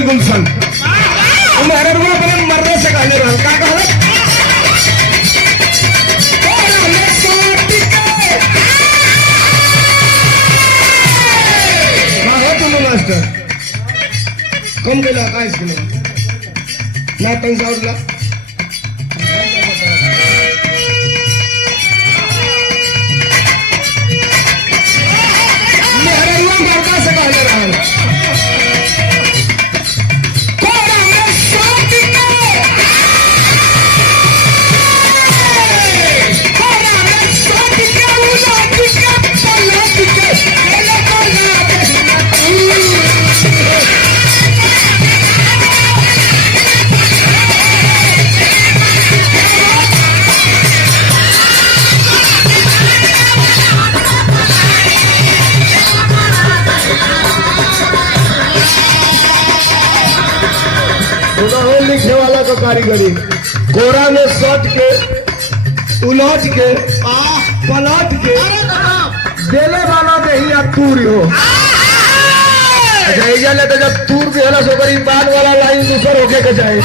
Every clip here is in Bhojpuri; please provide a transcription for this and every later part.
गई गुलशन तुम्हारे रुआ बलन मरने से कहने रहा का कहले कोरा में सोटी के हो तुम मास्टर कम केला का इसको ना 500 ला मेरे रुआ मरने से कहने रहा लिखने वाला का कारीगरी कोरा में सट के उलट के पलट के देले वाला दही अब तूरी हो ले तो जब तूर भी है सो करी बाद वाला लाइन दूसर होके के जाए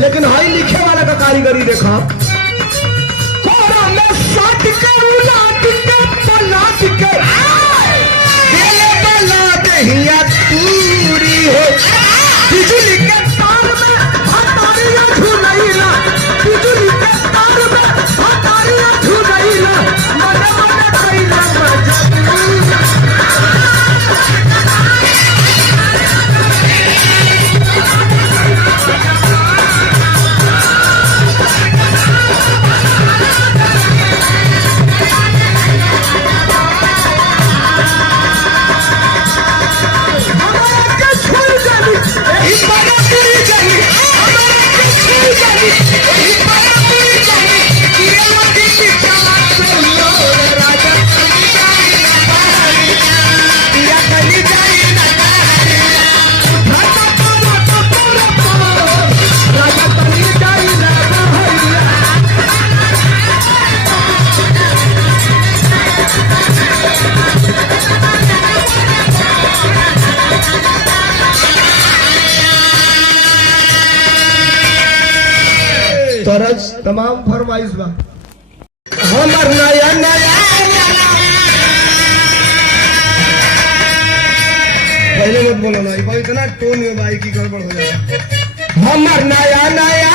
लेकिन हाई लिखे वाला का कारीगरी देखा कोरा में सट के उलट के पलट के देले वाला दही अब तूरी हो बिजली के तार में हटारियां झूलैला बिजली के तार में हटारियां झूलैला मन मन कैला तरज तमाम फरमाइश बा हमर नया नया पहले मत बोलो ना भाई इतना टोन में भाई की गड़बड़ हो जाए हमर नया नया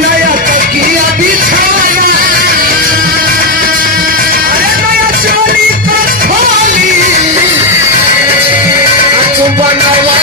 नया तकिया बिछाना अरे नया चोली का खोली तू बनवा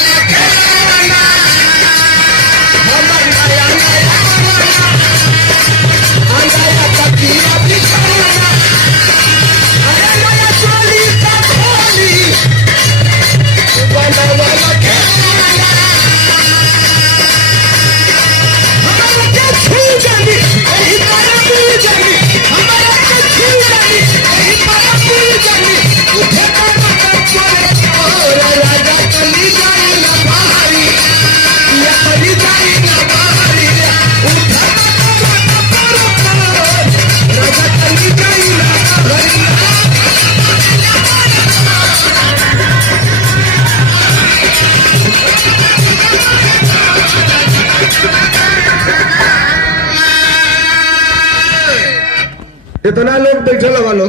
इतना लोग बैठे लगा लो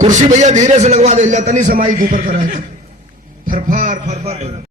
कुर्सी भैया धीरे से लगवा दे तनी समाई ऊपर कराए फरफार फरफार